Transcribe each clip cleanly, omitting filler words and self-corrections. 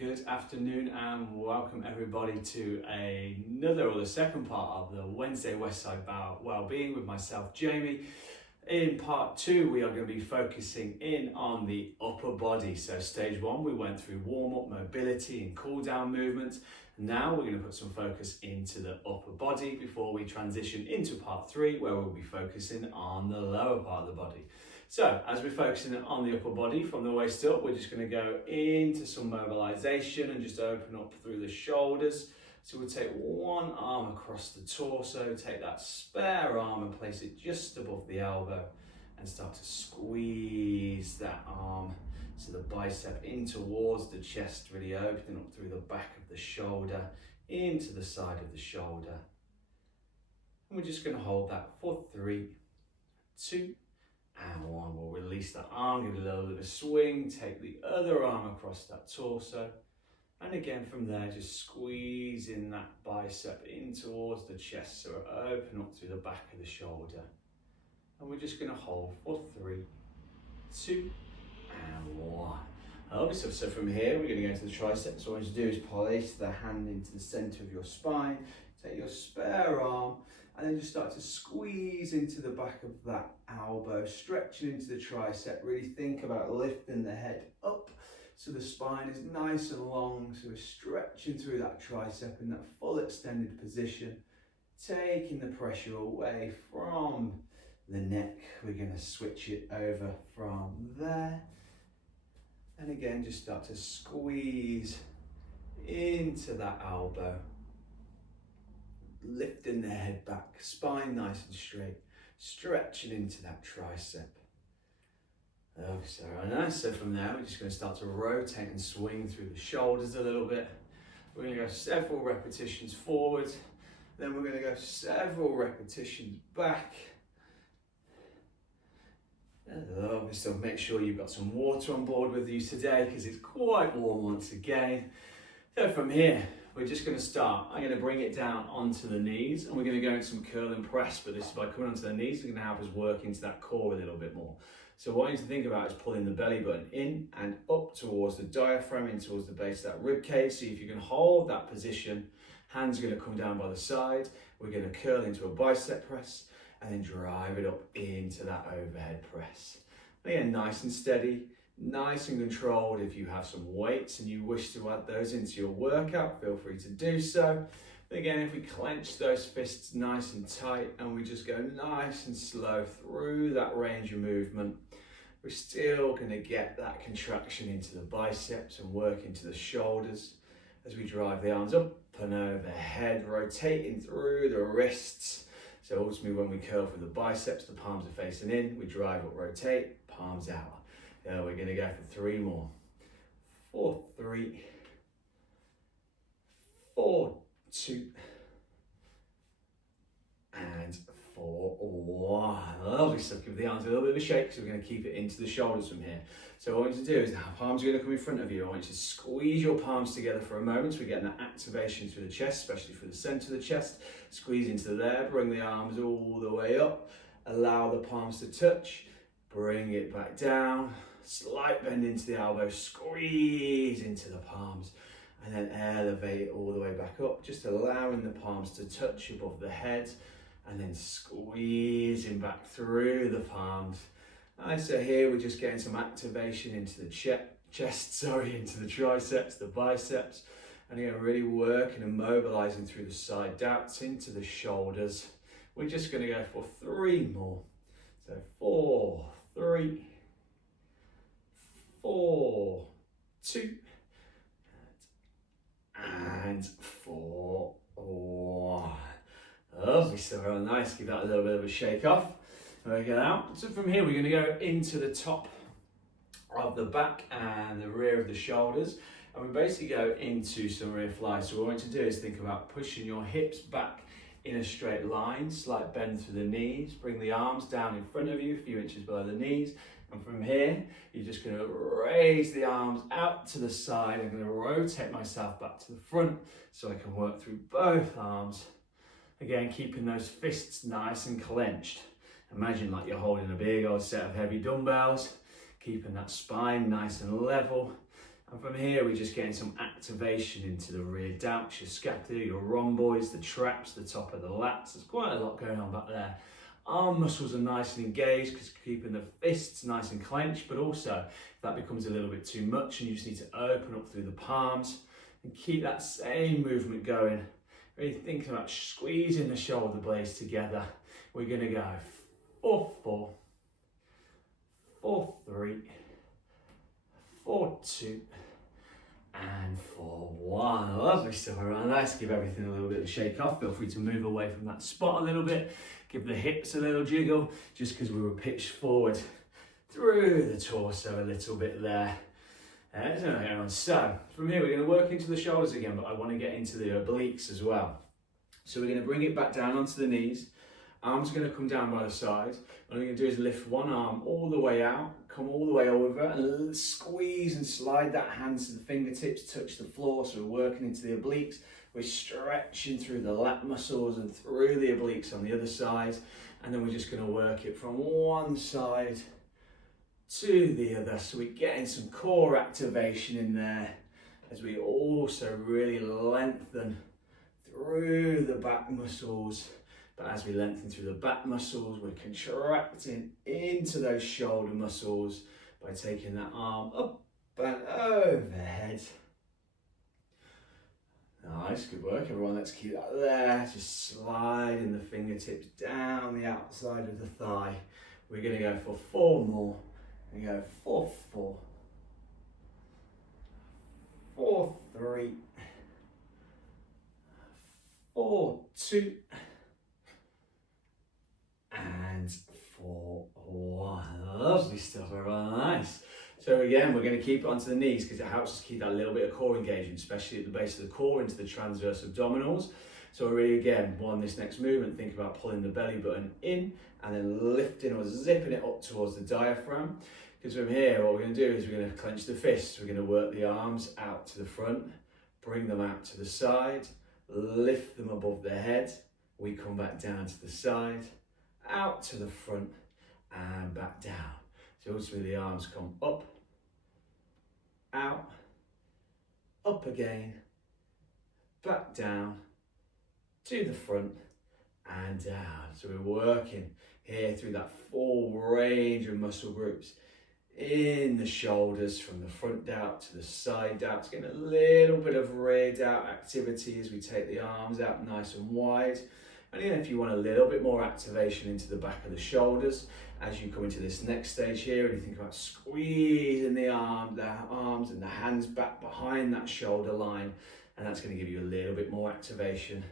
Good afternoon and welcome everybody to the second part of the Wednesday Westside Wellbeing with myself, Jamie. In part 2, we are going to be focusing in on the upper body. So stage 1, we went through warm-up, mobility and cool-down movements. Now we're going to put some focus into the upper body before we transition into part 3, where we'll be focusing on the lower part of the body. So, as we're focusing on the upper body from the waist up, we're just going to go into some mobilization and just open up through the shoulders. So we'll take one arm across the torso, take that spare arm and place it just above the elbow and start to squeeze that arm so the bicep in towards the chest, really opening up through the back of the shoulder, into the side of the shoulder. And we're just going to hold that for 3, 2, and 1. We'll release the arm, give it a little bit of a swing, take the other arm across that torso. And again from there, just squeezing that bicep in towards the chest so it open up through the back of the shoulder. And we're just going to hold for 3, 2, and 1. Lovely stuff. So from here, we're going to go into the triceps. So what you do is place the hand into the center of your spine, take your spare arm, and then just start to squeeze into the back of that elbow, stretching into the tricep. Really think about lifting the head up so the spine is nice and long. So we're stretching through that tricep in that full extended position, taking the pressure away from the neck. We're going to switch it over from there. And again, just start to squeeze into that elbow. Lifting the head back, spine nice and straight, stretching into that tricep. Oh, so nice. So from there, we're just going to start to rotate and swing through the shoulders a little bit. We're going to go several repetitions forward, then we're going to go several repetitions back. Lovely stuff. Make sure you've got some water on board with you today because it's quite warm once again. So from here, we're just going to start. I'm going to bring it down onto the knees and we're going to go into some curl and press, but this is by coming onto the knees, it's going to help us work into that core a little bit more. So what you need to think about is pulling the belly button in and up towards the diaphragm, in towards the base of that rib cage. So if you can hold that position, hands are going to come down by the side. We're going to curl into a bicep press and then drive it up into that overhead press. Again, nice and steady. Nice and controlled. If you have some weights and you wish to add those into your workout, feel free to do so. But again, if we clench those fists nice and tight and we just go nice and slow through that range of movement, we're still going to get that contraction into the biceps and work into the shoulders as we drive the arms up and overhead, rotating through the wrists. So ultimately when we curl through the biceps, the palms are facing in, we drive up, rotate, palms out. We're going to go for 3 more. 4, 3, 4, 2, and 4, 1. Lovely stuff. Give the arms a little bit of a shake, so we're going to keep it into the shoulders from here. So what I want you to do is the palms are going to come in front of you. I want you to squeeze your palms together for a moment. So we're getting that activation through the chest, especially through the center of the chest. Squeeze into there, bring the arms all the way up. Allow the palms to touch. Bring it back down. Slight bend into the elbow, squeeze into the palms, and then elevate it all the way back up, just allowing the palms to touch above the head, and then squeezing back through the palms. Nice. So here we're just getting some activation into the chest, into the triceps, the biceps, and again, really working and mobilizing through the side delts into the shoulders. We're just going to go for 3 more. So 4, 3, 4, 2, and 4, 1. Lovely, so very nice. Give that a little bit of a shake off. There we go out. So from here, we're going to go into the top of the back and the rear of the shoulders. And we basically go into some rear flies. So what we want to do is think about pushing your hips back in a straight line, slight bend through the knees, bring the arms down in front of you, a few inches below the knees. And from here, you're just going to raise the arms out to the side. I'm going to rotate myself back to the front so I can work through both arms. Again, keeping those fists nice and clenched. Imagine like you're holding a big old set of heavy dumbbells, keeping that spine nice and level. And from here, we're just getting some activation into the rear delts, your scapula, your rhomboids, the traps, the top of the lats. There's quite a lot going on back there. Arm muscles are nice and engaged because keeping the fists nice and clenched, but also if that becomes a little bit too much and you just need to open up through the palms and keep that same movement going. Really thinking about squeezing the shoulder blades together. We're going to go 4-4, 4-3, 4-2, and 4-1. Lovely stuff around that. Let's give everything a little bit of a shake off. Feel free to move away from that spot a little bit. Give the hips a little jiggle, just because we were pitched forward through the torso a little bit there. So from here, we're going to work into the shoulders again, but I want to get into the obliques as well. So we're going to bring it back down onto the knees. Arms are going to come down by the sides. What I'm going to do is lift one arm all the way out, come all the way over, and squeeze and slide that hand to the fingertips, touch the floor. So we're working into the obliques. We're stretching through the lat muscles and through the obliques on the other side. And then we're just going to work it from one side to the other. So we're getting some core activation in there as we also really lengthen through the back muscles. But as we lengthen through the back muscles, we're contracting into those shoulder muscles by taking that arm up and overhead. Nice, good work everyone. Let's keep that there. Just sliding the fingertips down the outside of the thigh. We're going to go for 4 more. We go 4-4, 4-3, 4-2, and 4-1. Lovely stuff, everyone. Nice. So again, we're going to keep it onto the knees because it helps us keep that little bit of core engagement, especially at the base of the core into the transverse abdominals. So really, again, this next movement, think about pulling the belly button in and then lifting or zipping it up towards the diaphragm. Because from here, what we're going to do is we're going to clench the fists. We're going to work the arms out to the front, bring them out to the side, lift them above the head. We come back down to the side, out to the front, and back down. So ultimately the arms come up, out, up again, back down, to the front, and down. So we're working here through that full range of muscle groups in the shoulders, from the front delt to the side delt. It's getting a little bit of rear delt activity as we take the arms out nice and wide. And then if you want a little bit more activation into the back of the shoulders, as you come into this next stage here, and you think about squeezing the arms and the hands back behind that shoulder line, and that's going to give you a little bit more activation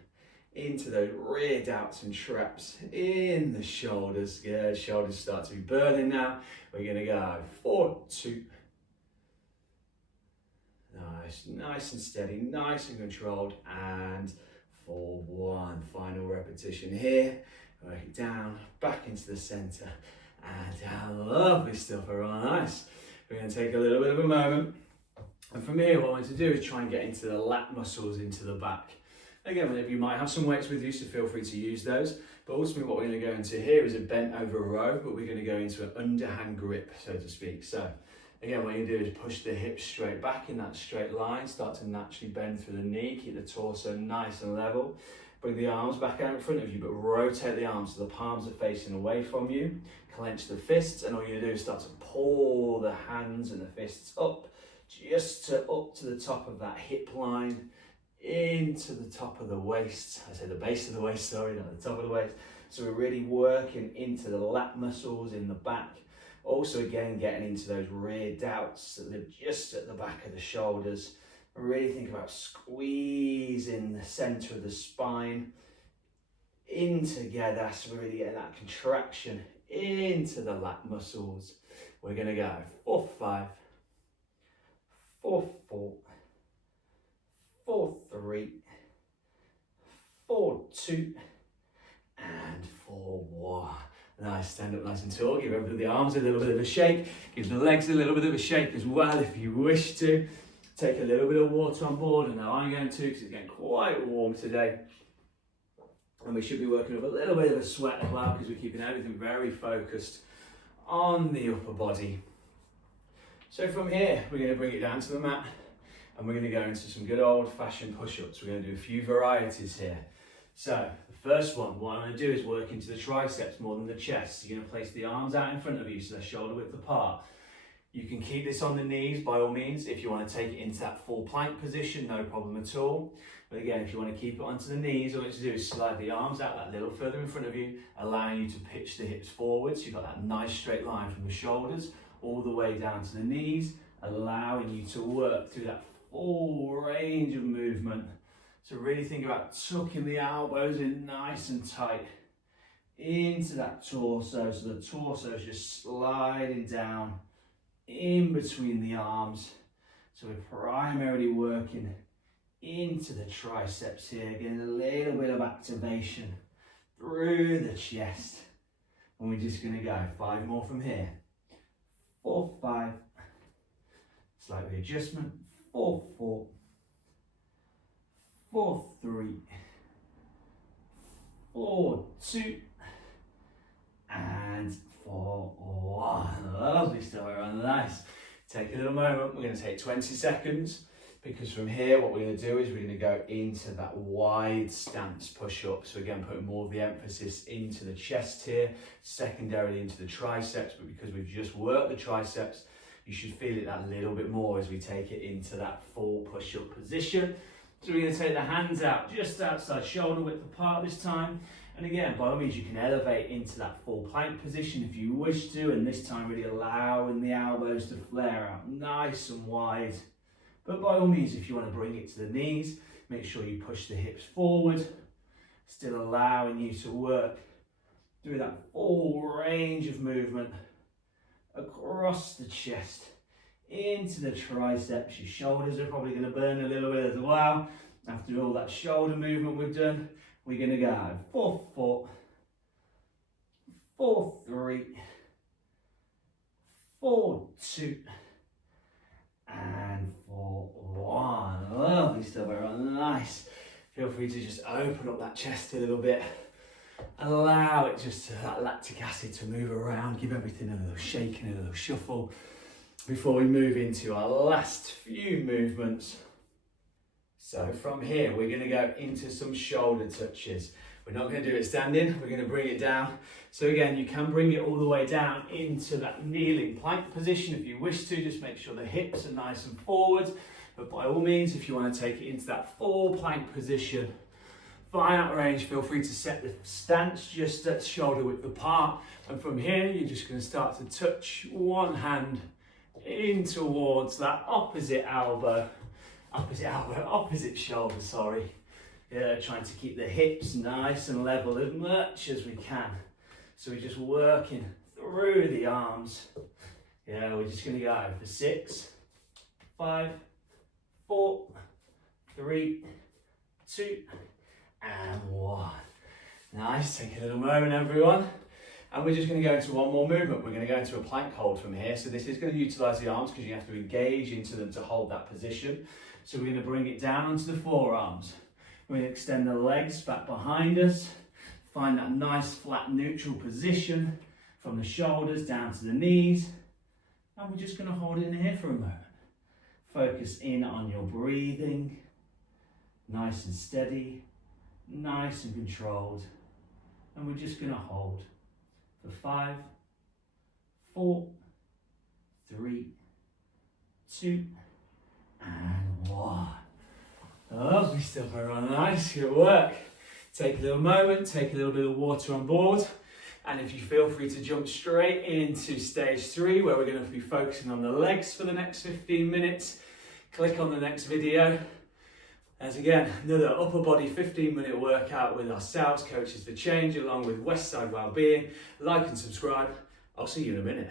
into those rear delts and traps in the shoulders. Good, shoulders start to be burning now. We're going to go 4-2. Nice and steady, nice and controlled, and 4-1. Final repetition here. Work it down, back into the center, and down. Lovely stuff, everyone. Nice. We're going to take a little bit of a moment. And from here, what I want to do is try and get into the lat muscles into the back. Again, whenever you might have some weights with you, so feel free to use those. But ultimately what we're going to go into here is a bent over row, but we're going to go into an underhand grip, so to speak. So again, what you do is push the hips straight back in that straight line, start to naturally bend through the knee, keep the torso nice and level. Bring the arms back out in front of you, but rotate the arms so the palms are facing away from you. Clench the fists, and all you do is start to pull the hands and the fists up, just up to the top of that hip line, into the top of the waist. I say the base of the waist, sorry, not the top of the waist. So we're really working into the lat muscles in the back. Also, again, getting into those rear delts that live just at the back of the shoulders. Really think about squeezing the center of the spine in together. So we're really getting that contraction into the lat muscles. We're going to go 4-5, 4-4, 4-3, 4-2, and 4-1. Nice, stand up nice and tall. Give everybody the arms a little bit of a shake. Give the legs a little bit of a shake as well if you wish to. Take a little bit of water on board, and now I'm going to, because it's getting quite warm today. And we should be working up a little bit of a sweat as well, because we're keeping everything very focused on the upper body. So from here, we're going to bring it down to the mat and we're going to go into some good old-fashioned push-ups. We're going to do a few varieties here. So the first one, what I'm going to do is work into the triceps more than the chest. So you're going to place the arms out in front of you so they're shoulder width apart. You can keep this on the knees by all means. If you want to take it into that full plank position, no problem at all. But again, if you want to keep it onto the knees, all you have to do is slide the arms out that little further in front of you, allowing you to pitch the hips forward. So you've got that nice straight line from the shoulders all the way down to the knees, allowing you to work through that full range of movement. So really think about tucking the elbows in nice and tight into that torso. So the torso is just sliding down in between the arms. So we're primarily working into the triceps here, getting a little bit of activation through the chest. And we're just going to go 5 more from here. 4, 5, slight readjustment, 4, 4, 4, 3, 4, 2, and 4, 1. Lovely stuff, everyone. Nice. Take a little moment. We're going to take 20 seconds because from here, what we're going to do is we're going to go into that wide stance push-up. So again, putting more of the emphasis into the chest here, secondarily into the triceps, but because we've just worked the triceps, you should feel it that little bit more as we take it into that full push-up position. So we're going to take the hands out just outside shoulder width apart this time. And again, by all means, you can elevate into that full plank position if you wish to, and this time really allowing the elbows to flare out nice and wide. But by all means, if you want to bring it to the knees, make sure you push the hips forward, still allowing you to work through that full range of movement across the chest, into the triceps. Your shoulders are probably going to burn a little bit as well. After all that shoulder movement we've done, we're going to go 4, 4, 4, 3, 4, 2, and 4, 1. Lovely stuff, everyone. Nice. Feel free to just open up that chest a little bit. Allow it just that lactic acid to move around. Give everything a little shake and a little shuffle before we move into our last few movements. So from here, we're going to go into some shoulder touches. We're not going to do it standing, we're going to bring it down. So again, you can bring it all the way down into that kneeling plank position if you wish to. Just make sure the hips are nice and forward. But by all means, if you want to take it into that full plank position, find that range, feel free to set the stance just at shoulder width apart. And from here, you're just going to start to touch one hand in towards that opposite shoulder, sorry. Yeah, trying to keep the hips nice and level as much as we can. So we're just working through the arms. Yeah, we're just going to go for 6, 5, 4, 3, 2, and 1. Nice, take a little moment, everyone. And we're just going to go into one more movement. We're going to go into a plank hold from here. So this is going to utilise the arms because you have to engage into them to hold that position. So we're going to bring it down onto the forearms. We're going to extend the legs back behind us. Find that nice flat neutral position from the shoulders down to the knees. And we're just going to hold it in here for a moment. Focus in on your breathing. Nice and steady. Nice and controlled. And we're just going to hold for 5, 4, 3, 2, and 1. Lovely stuff, everyone. Nice, good work. Take a little moment, take a little bit of water on board, and if you feel free to jump straight into stage 3, where we're going to be focusing on the legs for the next 15 minutes, click on the next video. As again, another upper body 15-minute workout with ourselves, Coaches for Change, along with Westside Wellbeing. Like and subscribe. I'll see you in a minute.